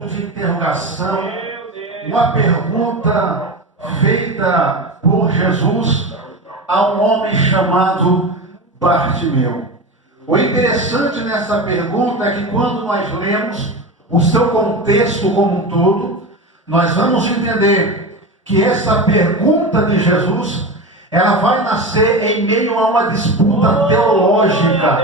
de interrogação, uma pergunta feita por Jesus a um homem chamado Bartimeu. O interessante nessa pergunta é que quando nós lemos o seu contexto como um todo, nós vamos entender que essa pergunta de Jesus, ela vai nascer em meio a uma disputa teológica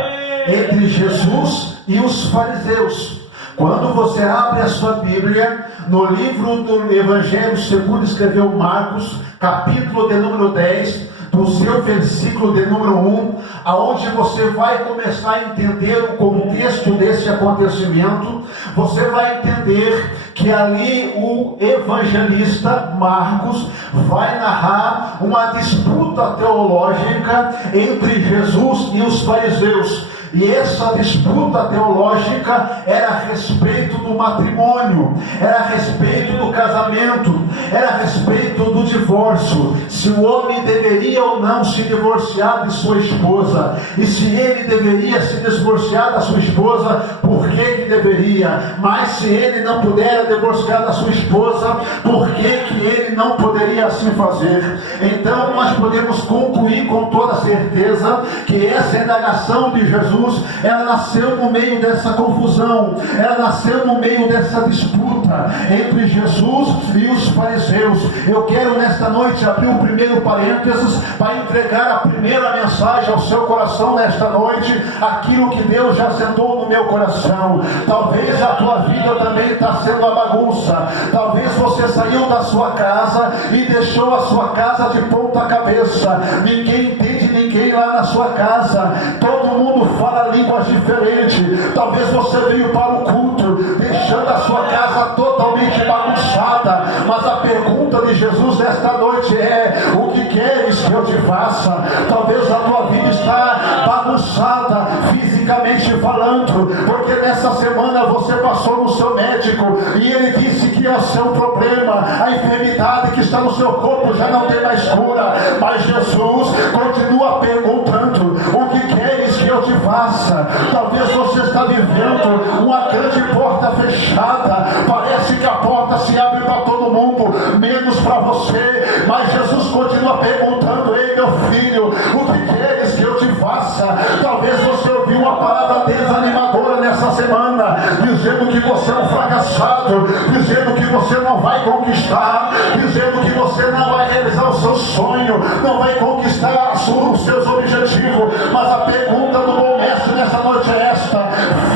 entre Jesus e os fariseus. Quando você abre a sua Bíblia, no livro do Evangelho segundo escreveu Marcos, capítulo de número 10, do seu versículo de número 1, aonde você vai começar a entender o contexto desse acontecimento, você vai entender que ali o evangelista Marcos vai narrar uma disputa teológica entre Jesus e os fariseus. E essa disputa teológica era a respeito do matrimônio, era a respeito do casamento, era a respeito do divórcio, se o homem deveria ou não se divorciar de sua esposa, e se ele deveria se divorciar da sua esposa, por que deveria? Mas se ele não puder divorciar da sua esposa, por que ele não poderia assim fazer? Então nós podemos concluir com toda certeza que essa indagação de Jesus, ela nasceu no meio dessa confusão, ela nasceu no meio dessa disputa entre Jesus e os fariseus. Eu quero nesta noite abrir o primeiro parênteses para entregar a primeira mensagem ao seu coração nesta noite, aquilo que Deus já sentou no meu coração. Talvez a tua vida também está sendo uma bagunça, talvez você saiu da sua casa e deixou a sua casa de ponta cabeça, ninguém entende ninguém lá na sua casa, todo mundo fala línguas diferentes, talvez você veio para o culto deixando a sua casa totalmente bagunçada, mas a pergunta de Jesus nesta noite é: o que queres que eu te faça? Talvez a tua vida está bagunçada fisicamente falando, porque nessa semana você passou no seu médico e ele disse que é o seu problema, a enfermidade que está no seu corpo já não tem mais cura, mas Jesus continua perguntando: o que queres que eu te faça? Talvez você está vivendo uma grande porta fechada, parece que a porta se abre para todo mundo, menos para você, mas Jesus continua perguntando: ei meu filho, o que queres que eu te faça? Talvez você ouviu uma palavra desanimadora nessa semana, dizendo que você é um fracassado, dizendo que você não vai conquistar, dizendo que você não vai realizar o seu sonho, não vai conquistar os seus objetivos, mas a pergunta do bom mestre nessa noite é esta: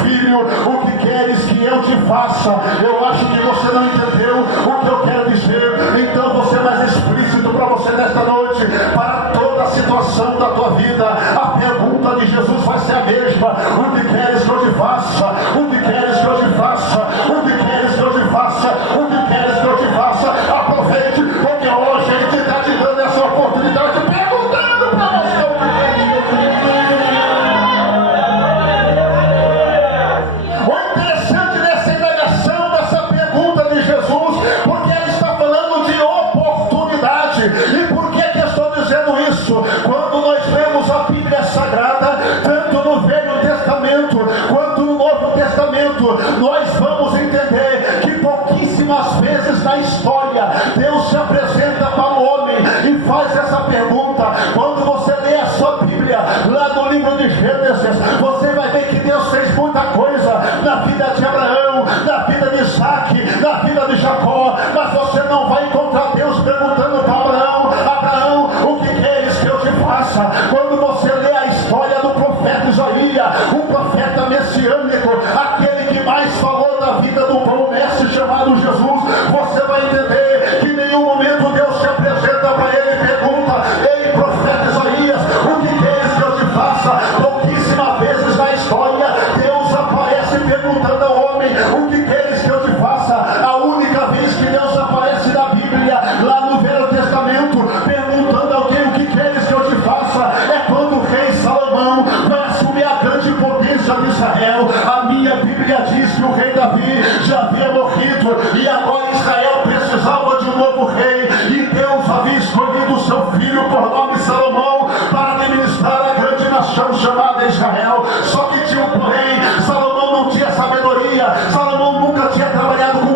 filho, o que queres que eu te faça? Eu acho que você não entendeu o que eu quero dizer, então vou ser mais explícito para você nesta noite, para toda a situação da tua vida. A pergunta de Jesus vai ser a mesma: o que queres que eu te faça? O que queres que eu te faça? O que queres que eu te faça? O que queres que eu te faça? Aproveite, porque hoje a gente está te dando essa oportunidade, perguntando para você o que queres que eu te faça. O interessante dessa indagação, dessa pergunta de Jesus, porque ele está falando de oportunidade. E por que eu estou dizendo isso? Quando nós lemos a Bíblia Sagrada, tanto no Velho Testamento quanto no Novo Testamento, nós vamos entender que pouquíssimas vezes na história Deus se apresenta para o homem e faz essa pergunta. Quando você lê a sua Bíblia, lá no livro de Gênesis, você vai ver que Deus fez muita coisa na vida de Abraão, na vida de Isaac, na vida de Jacó, mas você não vai encontrar Deus perguntando para Abraão: Abraão, o que queres que eu te faça? Quando você lê a história do profeta Isaías, o profeta messiânico, aquele que mais falou da vida do bom mestre chamado Jesus, você vai entender que em nenhum momento Deus se apresenta para ele e pergunta: ei profeta Isaías, o que queres que eu te faça? Pouquíssimas vezes na história Deus aparece perguntando ao homem: o que queres que eu te faça? A única vez que Deus aparece na Bíblia, lá no Velho Testamento, perguntando a alguém: o que queres que eu te faça? É quando o rei Salomão vai assumir a grande potência de Israel. A minha Bíblia diz que o rei Davi já havia morrido e agora Israel precisava de um novo rei, e Deus havia escolhido o seu filho por nome Salomão para administrar a grande nação chamada Israel. Só que tinha um porém: Salomão não tinha sabedoria, Salomão nunca tinha trabalhado com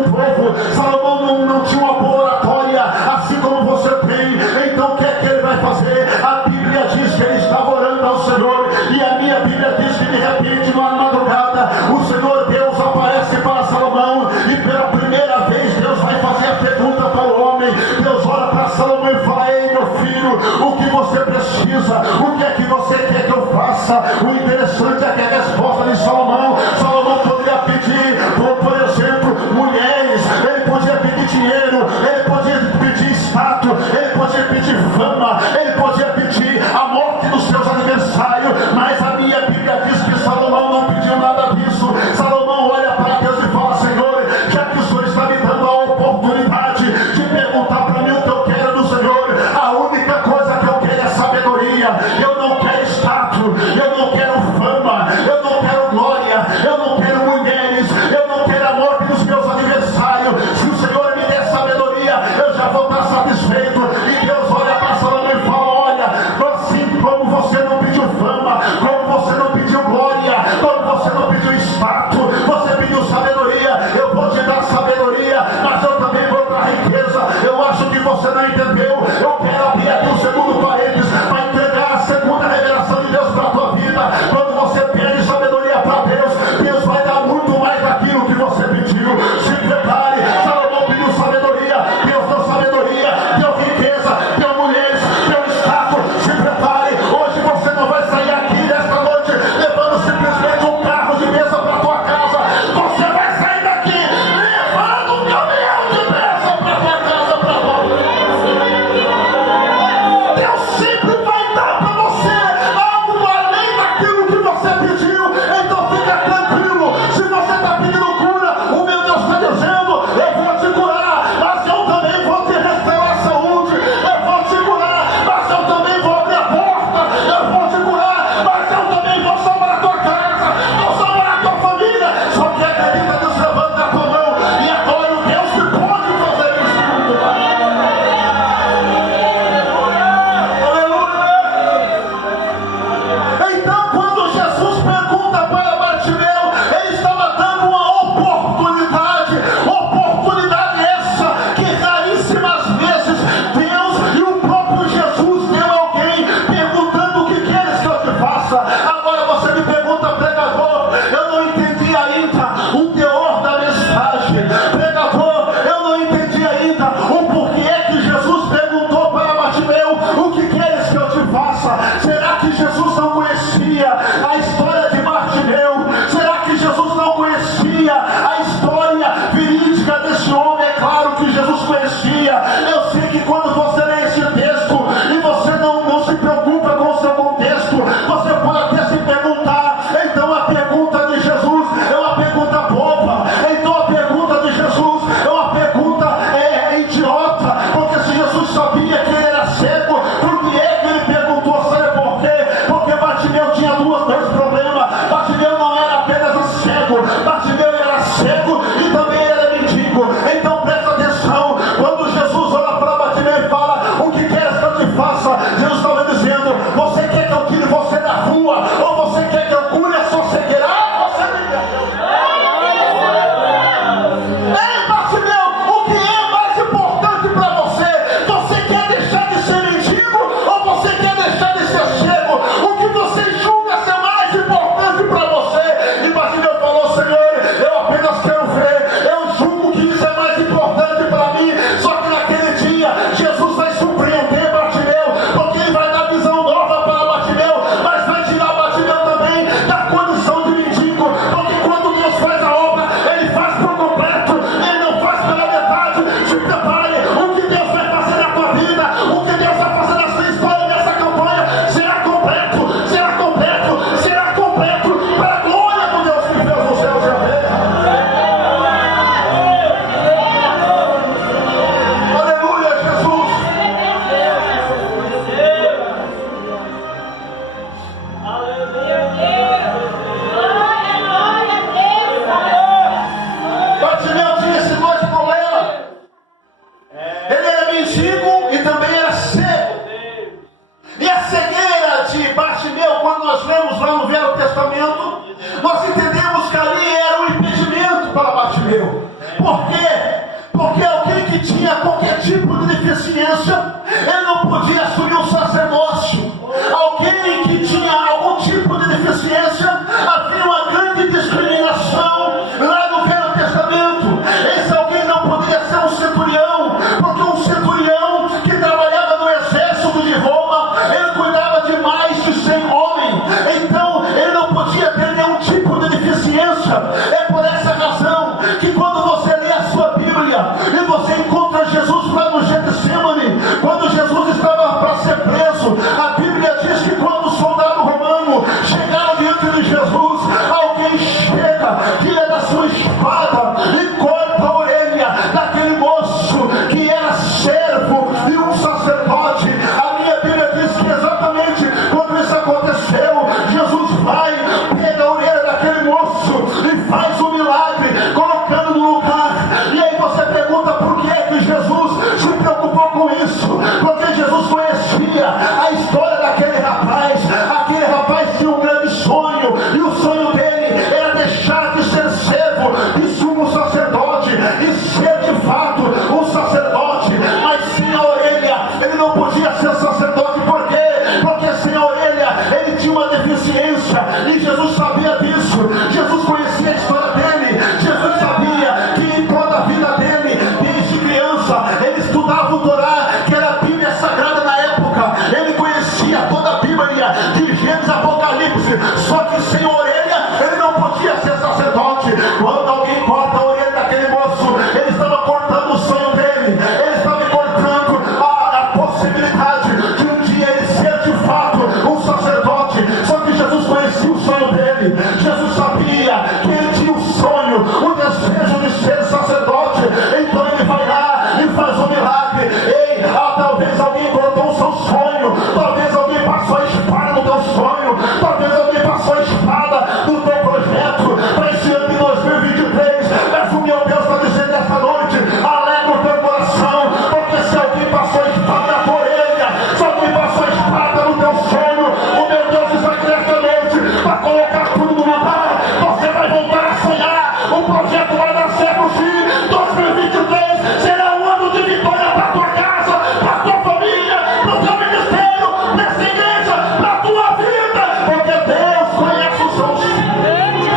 Esse alguém não poderia ser um centurião, porque um centurião que trabalhava no exército de Roma, ele cuidava de mais de 100 homens, então ele não podia ter nenhum tipo de deficiência. É por essa razão que quando você lê a sua Bíblia e você encontra Jesus lá no Getsemane, quando Jesus estava para ser preso, a Bíblia diz que quando o soldado romano chegaram diante de Jesus, alguém chega, tira da sua espada e corta a orelha daquele moço que era servo de um sacerdote. A minha Bíblia diz que exatamente quando isso aconteceu, Jesus vai, pega a orelha daquele moço e faz um milagre, colocando no lugar. E aí você pergunta por que Jesus se preocupou com isso? Porque Jesus conhecia a história daquele rapaz. Aquele rapaz tinha um grande sonho, e o sonho dele era deixar de ser servo de sumo sacerdote e ser de fato um sacerdote. Mas sem a orelha ele não podia ser sacerdote. Por quê? Porque sem a orelha ele tinha uma deficiência, e Jesus sabia disso. Jesus conhecia a história dele. Jesus sabia que em toda a vida dele, desde criança, ele estudava o Torá, que era a Bíblia Sagrada na época. Ele conhecia toda a Bíblia, de Gênesis a Apocalipse. Só que sem a orelha ele não podia ser sacerdote. Quando alguém corta a orelha daquele moço, ele estava cortando o sonho dele. Ele estava cortando a possibilidade de um dia ele ser de fato um sacerdote. Só que Jesus conhecia o sonho dele. Jesus sabia que ele tinha um sonho, o desejo de ser sacerdote. Então ele vai lá e faz um milagre. Ei, talvez alguém cortou o seu sonho, talvez alguém passou a espada no teu sonho, talvez alguém passou a espada no teu projeto para esse ano de 2023. Mas o meu Deus está dizendo essa noite: alegra o teu coração, porque se alguém passou a espada na tua orelha, se alguém passou a espada no teu sonho, o meu Deus diz aqui nesta noite para colocar tudo no lugar. Você vai voltar a sonhar, o projeto vai dar certo sim. 2023 será um ano de vitória para a tua casa, para a tua família, para o teu ministério, para essa igreja, para a tua vida, porque Deus conhece os seus filhos.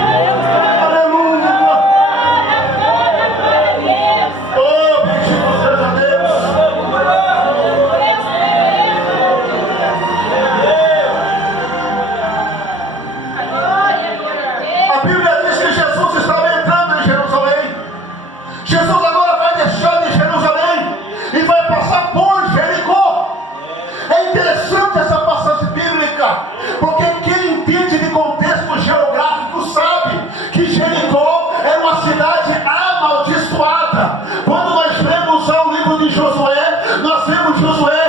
Aleluia! Oh, bendito seja Deus! A Bíblia diz que Jesus estava entrando em Jerusalém. Jesus agora vai deixar de Jerusalém e vai passar por Jericó. É interessante essa passagem bíblica, porque quem entende de contexto geográfico sabe que Jericó era uma cidade amaldiçoada. Quando nós lemos o livro de Josué, nós vemos Josué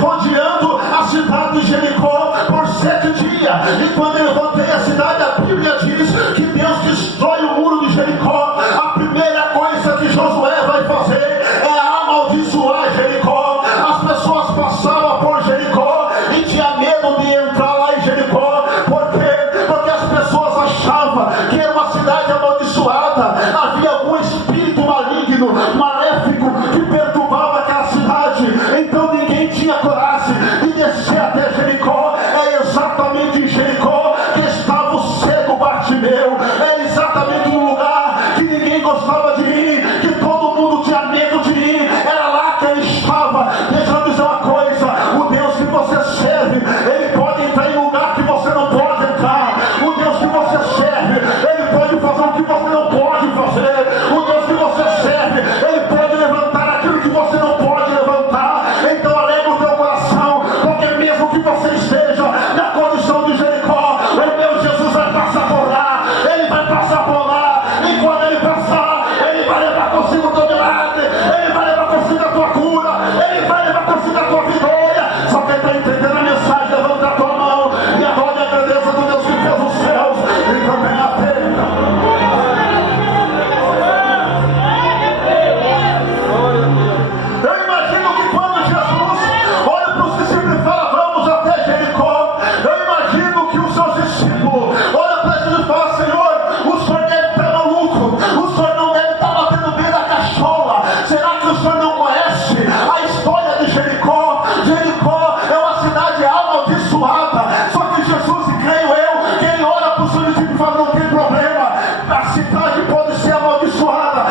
rodeando a cidade de Jericó por 7 dias. E quando ele rodeia a cidade, a Bíblia diz que Deus destrói o muro de Jericó. A primeira coisa que Josué vai fazer é amaldiçoar Jericó. As pessoas passavam por Jericó e tinha medo de entrar lá em Jericó. Por quê? Porque as pessoas achavam que era uma cidade amaldiçoada. Havia algum espírito maligno, maléfico, que perturbava aquela cidade. Então ninguém tinha coragem de descer até Jericó. É exatamente em Jericó que estava o cego Bartimeu. É exatamente no lugar que ninguém gostava de ir, que todo mundo tinha medo de ir. Era lá que ele estava. Deixa eu dizer uma coisa: o Deus que você serve, ele pode entrar em lugar que você não pode entrar. O Deus que você serve, ele pode fazer o que você não pode fazer. O Deus que você serve, ele pode levantar aquilo que você não pode levantar. Então alegra o teu coração, porque mesmo que você esteja na condição de Jericó, o meu Jesus vai passar por lá. Ele vai passar por lá, e quando ele passar, ele vai levar consigo o teu milagre, ele vai levar consigo a tua cura, ele vai levar consigo a tua vitória. Só quem está entendendo a mensagem, levanta a tua mão e adore a grandeza do Deus que fez os céus e também a terra. Eu imagino que quando Jesus olha para os discípulos e fala: vamos até Jericó, eu imagino que os seus discípulos olham para Jesus e falam: Senhor, o Senhor deve estar maluco, o Senhor não deve estar batendo bem na cachola. Será que o Senhor não conhece a história de Jericó? Jericó é uma cidade amaldiçoada. Só que Jesus, e creio eu, que ele olha para os seus discípulos e fala: não tem problema, a cidade pode ser amaldiçoada,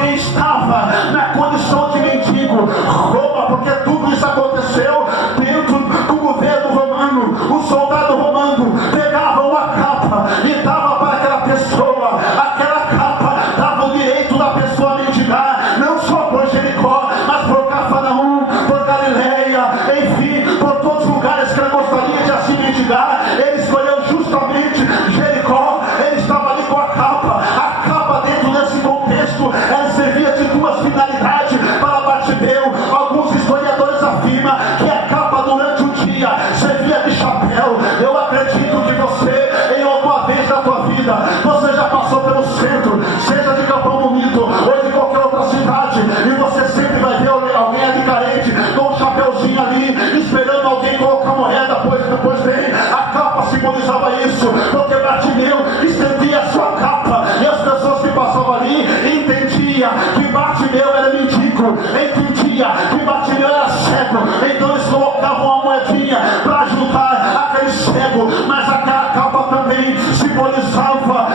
alguém estava na condição de mendigo. Roma, porque tudo isso aconteceu dentro do governo romano. O soldado romano pegava uma capa e dava para aquela pessoa. Aquela capa dava o direito da pessoa mendigar, não só por Jericó, mas por Cafarnaum, por Galileia, enfim, por todos os lugares que ele gostaria de assim mendigar. Ele escolheu justamente Jericó. Ele estava ali com a capa. A capa, dentro desse contexto, ela servia de duas finalidades para Bartimeu. Alguns historiadores afirmam que a capa, durante o dia, servia de chapéu. Eu acredito que você, em alguma vez na tua vida, você já passou pelo centro, seja de Capão Bonito ou de qualquer outra cidade, e você sempre vai ver alguém ali carente, com um chapéuzinho ali, esperando alguém colocar moeda, pois bem, a capa simbolizava isso, porque Bartimeu estendia a sua capa, e as pessoas que passavam ali entendiam que Bartimeu era mendigo, entendia que Bartimeu era cego, então eles colocavam uma moedinha para ajudar aquele cego. Mas aquela capa também simbolizava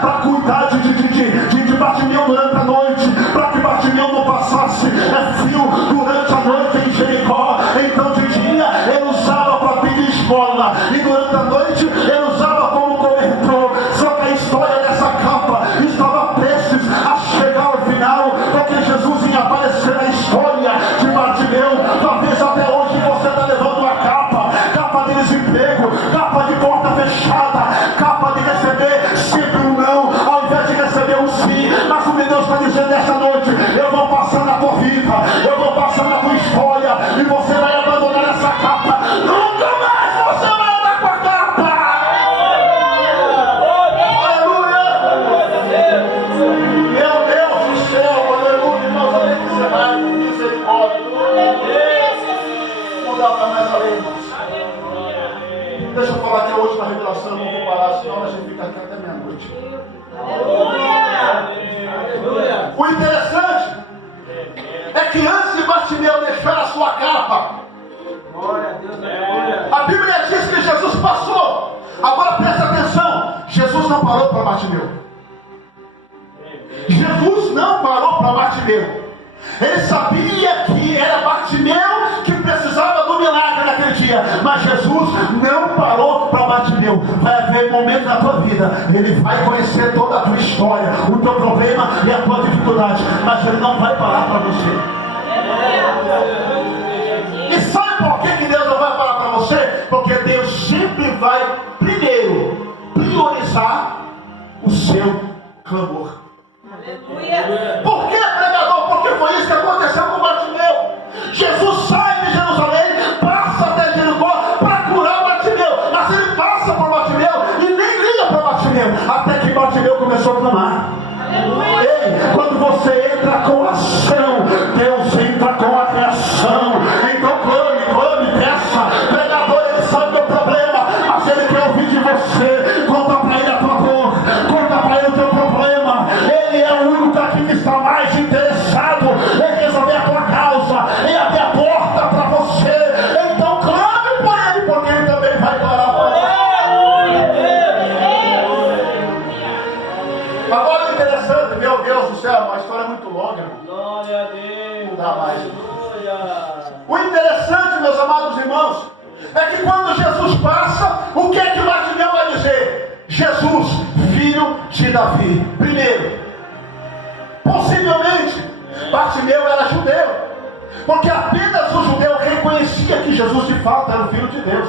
para cuidar de Bartimeu durante a noite, para que Bartimeu não passasse frio durante a noite em Jericó. Então de dia ele usava para pedir esmola, e durante a noite ele usava como cobertor. Só que a história dessa capa estava prestes a chegar ao final, porque Jesus ia aparecer na história de Bartimeu. Talvez até hoje você está levando uma capa de desemprego, capa de porta fechada, capa de receber sempre um não, ao invés de receber um sim. Mas o que Deus está dizendo esta noite: eu vou passar na tua vida, eu vou passar na tua história, e você vai abandonar essa capa. Nunca mais você vai andar com a capa. Aleluia! Meu Deus do céu, aleluia! Nós vamos encerrar com misericórdia. Não dá para mais além, irmãos. Deixa eu falar que hoje na revelação eu não vou parar, senão a gente fica aqui até meia-noite. O interessante é que antes de Bartimeu deixar a sua capa, a Bíblia diz que Jesus passou. Agora presta atenção, Jesus não parou para Bartimeu. Jesus não parou para Bartimeu. Ele sabia que era Bartimeu que precisava do milagre naquele dia, mas Jesus não parou para Bartimeu. Vai haver momentos na tua vida, ele vai conhecer toda a tua história, o teu problema e a tua dificuldade, mas ele não vai parar para você. E sabe por que Deus não vai parar para você? Porque Deus sempre vai primeiro priorizar o seu clamor. Por que, pregador? Porque foi isso que aconteceu com Bartimeu. Jesus sai de Jerusalém, passa até Jericó para curar Bartimeu, mas ele passa por Bartimeu e nem liga para Bartimeu, até que Bartimeu começou a clamar. Ei, quando você entra com ação, Deus entra com a reação. Então clame, peça. Pregador, ele sabe o problema, mas ele quer ouvir de você. Conta para ele a tua dor, conta para ele o teu problema. Ele é o único aqui que está mais interessado em resolver a tua causa, em abrir a porta para você. Então clame por ele, porque ele também vai parar por você. Agora o interessante, meu Deus do céu, uma história muito longa, irmão. Glória a Deus. Não dá mais. Aleluia. O interessante, meus amados irmãos, é que quando Jesus passa, o que é que Bartimeu vai dizer? Jesus, filho de Davi. Primeiro, possivelmente, Bartimeu era judeu, porque apenas o judeu reconhecia que Jesus de fato era o Filho de Deus,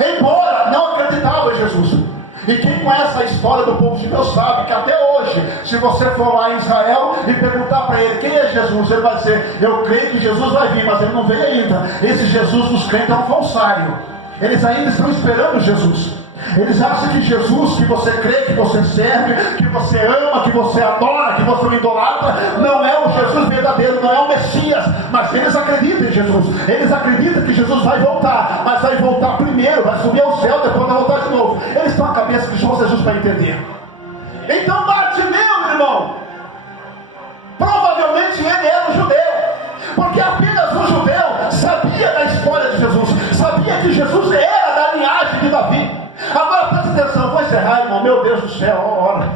embora não acreditava em Jesus. E quem conhece a história do povo de Deus sabe que até hoje, se você for lá em Israel e perguntar para ele quem é Jesus, ele vai dizer: eu creio que Jesus vai vir, mas ele não veio ainda. Esse Jesus dos crentes é um falsário. Eles ainda estão esperando Jesus. Eles acham que Jesus, que você crê, que você serve, que você ama, que você adora, que você idolatra, não é o Jesus verdadeiro, não é o Messias. Mas eles acreditam em Jesus. Eles acreditam que Jesus vai voltar, mas vai voltar primeiro, vai subir ao céu, depois vai voltar de novo. Eles estão a cabeça de Jesus para entender. Então Bartimeu, meu irmão, provavelmente ele era um judeu, porque apenas um judeu sabia da história de Jesus, sabia que Jesus era da linhagem de Davi. Agora presta atenção, vou encerrar, irmão. Meu Deus do céu, ora,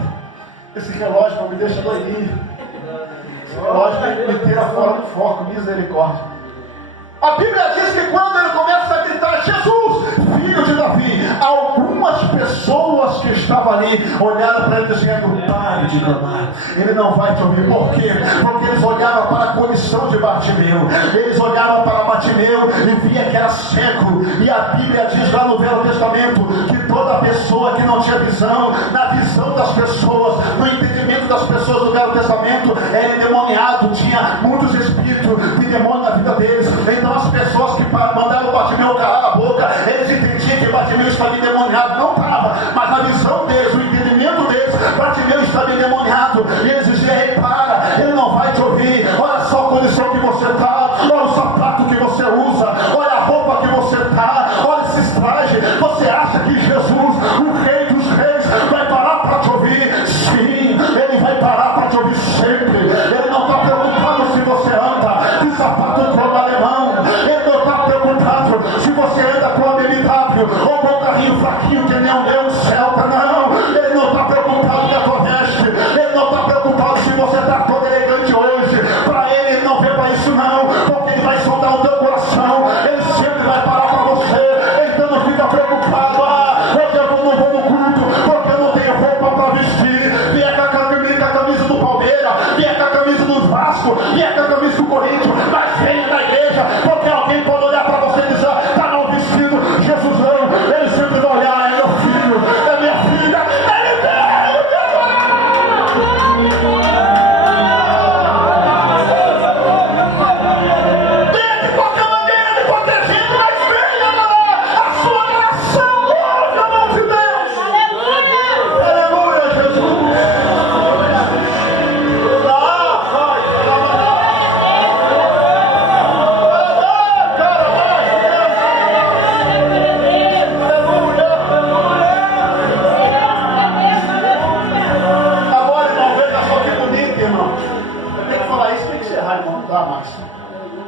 esse relógio não me deixa doidinho. Lógico que me tira fora do foco, misericórdia. A Bíblia diz que quando ele começa a gritar, Jesus, filho de Davi, algumas pessoas que estavam ali olharam para ele dizendo, pare de clamar, ele não vai te ouvir. Por quê? Porque eles olhavam para a condição de Bartimeu, eles olhavam para Bartimeu e via que era cego. E a Bíblia diz lá no Velho Testamento que toda pessoa que não tinha visão, na visão das pessoas, no entendimento das pessoas do Velho Testamento, era endemoniado, tinha muitos espíritos de demônio na vida deles. Então as pessoas que mandaram Bartimeu calar a boca, eles entendiam que Bartimeu estava endemoniado. Não estava, mas na visão deles, no entendimento deles, Bartimeu estava endemoniado. E eles diziam, ei, para, ele não vai te ouvir. Olha só a condição que você está, olha o sapato que você usa, olha a roupa que você está, olha esses trajes. Você acha que Jesus, o Rei dos Reis, vai parar para te ouvir? Sim, ele vai parar para te ouvir sempre. Ele não está preocupado se você anda de sapato trono alemão, ele não está preocupado se você anda com a BMW ou com um carrinho fraquinho que nem o meu Celta. Não, ele não está preocupado com a tua veste, ele não está preocupado se você está todo elegante hoje. Para ele não vê para isso não, porque ele vai sondar o teu coração, ele sempre vai parar para você. Então não fica preocupado, hoje eu não vou no culto porque eu não tenho roupa para vestir. Vier com a camisa do Palmeiras, vier com a camisa do Vasco, vier com a camisa do Corinthians, mas venha da igreja, porque alguém pode olhar para você e dizer, está mal vestido. Jesus não, ele sempre vai olhar, é meu filho, é minha filha, ele veio. De qualquer maneira, de qualquer jeito, mas venha a sua oração, glória a mão de Deus. Aleluia, Jesus.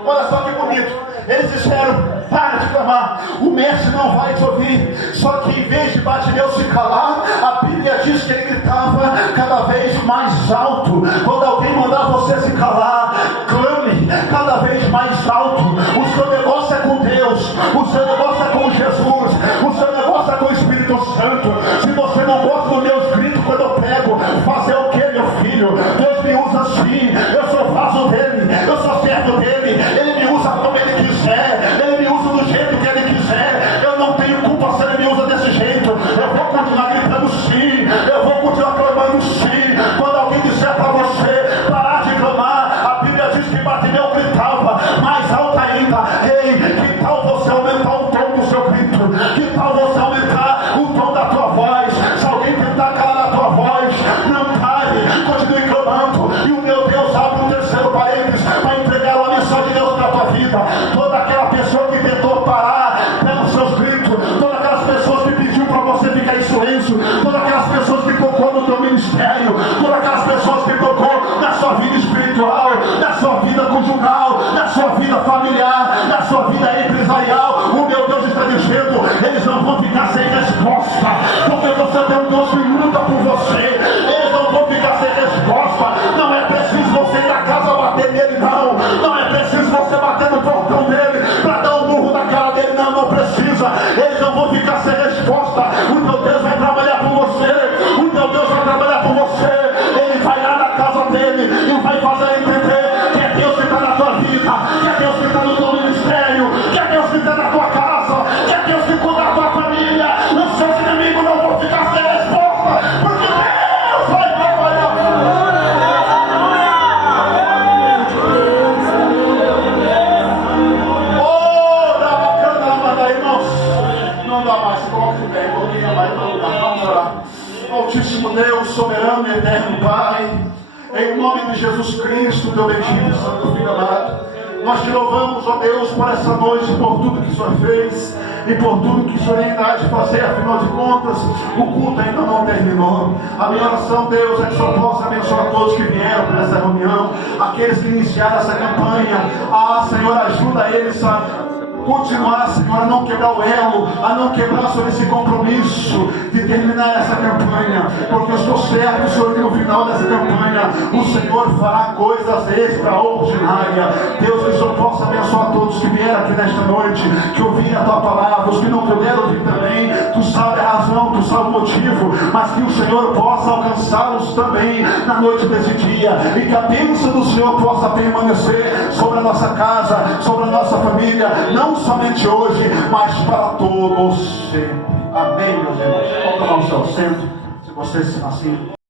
Olha só que bonito. Eles disseram, para de clamar, o mestre não vai te ouvir. Só que em vez de Bartimeu se calar, a Bíblia diz que ele gritava cada vez mais alto. Quando alguém mandar você se calar, clame cada vez mais alto. O seu negócio é com Deus, o seu negócio é com Jesus, o seu negócio é com o Espírito Santo. Se você não gosta dos meus gritos quando eu prego, fazer o que, meu filho? Deus me usa assim, eu sou vaso dele, eu sou servo dele, ele me usa como ele quiser, ele me usa do jeito que ele quiser. Eu não tenho culpa se ele me usa desse jeito. Eu vou continuar gritando sim, eu vou continuar clamando sim. Quando alguém disser para você parar de clamar, a Bíblia diz que Bartimeu gritava mais alto ainda. Ei, que tal você aumentar o tom do seu grito? Que tal você aumentar o tom da tua voz? Se alguém tentar calar a tua voz, não pare, continue clamando. E o meu Deus abre um terceiro parênteses para entregar uma mensagem de Deus para a tua vida. Toda aquela pessoa que tentou parar pelos seus gritos, todas aquelas pessoas que pediu para você ficar em silêncio, todas aquelas pessoas que tocou no teu ministério, todas aquelas pessoas que tocou na sua vida espiritual, na sua vida conjugal, na sua vida familiar, na sua vida empresarial, o meu Deus está dizendo, eles não vão ficar sem resposta, porque você tem um Deus que luta por você. Eles não vão ficar sem resposta. Não é preciso você ir na casa bater nele, não. Não é preciso você bater no portão dele para dar um murro na cara dele, não, não precisa. Eles não vão ficar sem resposta. O teu Deus vai trabalhar por você, o teu Deus vai trabalhar por você. Ele vai lá na casa dele e vai fazer entender que é Deus que está na tua vida, que é Deus que está no teu ministério, que é Deus que está na tua casa, que é Deus que cuida da tua família. Os seus inimigos não vão ficar sem resposta, porque Deus vai trabalhar. Oh, dá bacana, irmãos. Não dá mais, coloca de pé, coloquinha mais no lugar. Vamos orar. Altíssimo Deus, soberano e eterno Pai, em nome de Jesus Cristo, teu bendito Santo Filho amado, nós te louvamos, ó Deus, por essa noite, por tudo que o Senhor fez e por tudo que o Senhor ainda há de fazer. Afinal de contas, o culto ainda não terminou. A minha oração, Deus, é que o Senhor possa abençoar todos que vieram para essa reunião, aqueles que iniciaram essa campanha. Senhor, ajuda eles a continuar, Senhor, a não quebrar o elo, a não quebrar sobre esse compromisso de terminar essa campanha, porque eu estou certo, Senhor, que no final dessa campanha o Senhor fará coisas extraordinárias. Deus, que o Senhor possa abençoar todos que vieram aqui nesta noite, que ouviram a tua palavra, os que não puderam ouvir também. Tu sabe a razão, tu sabe o motivo, mas que o Senhor possa alcançá-los também na noite desse dia, e que a bênção do Senhor possa permanecer sobre a nossa casa, sobre a nossa família, não somente hoje, mas para todos sempre. Amém, meus irmãos. Vamos tomar o seu assento, se vocês assim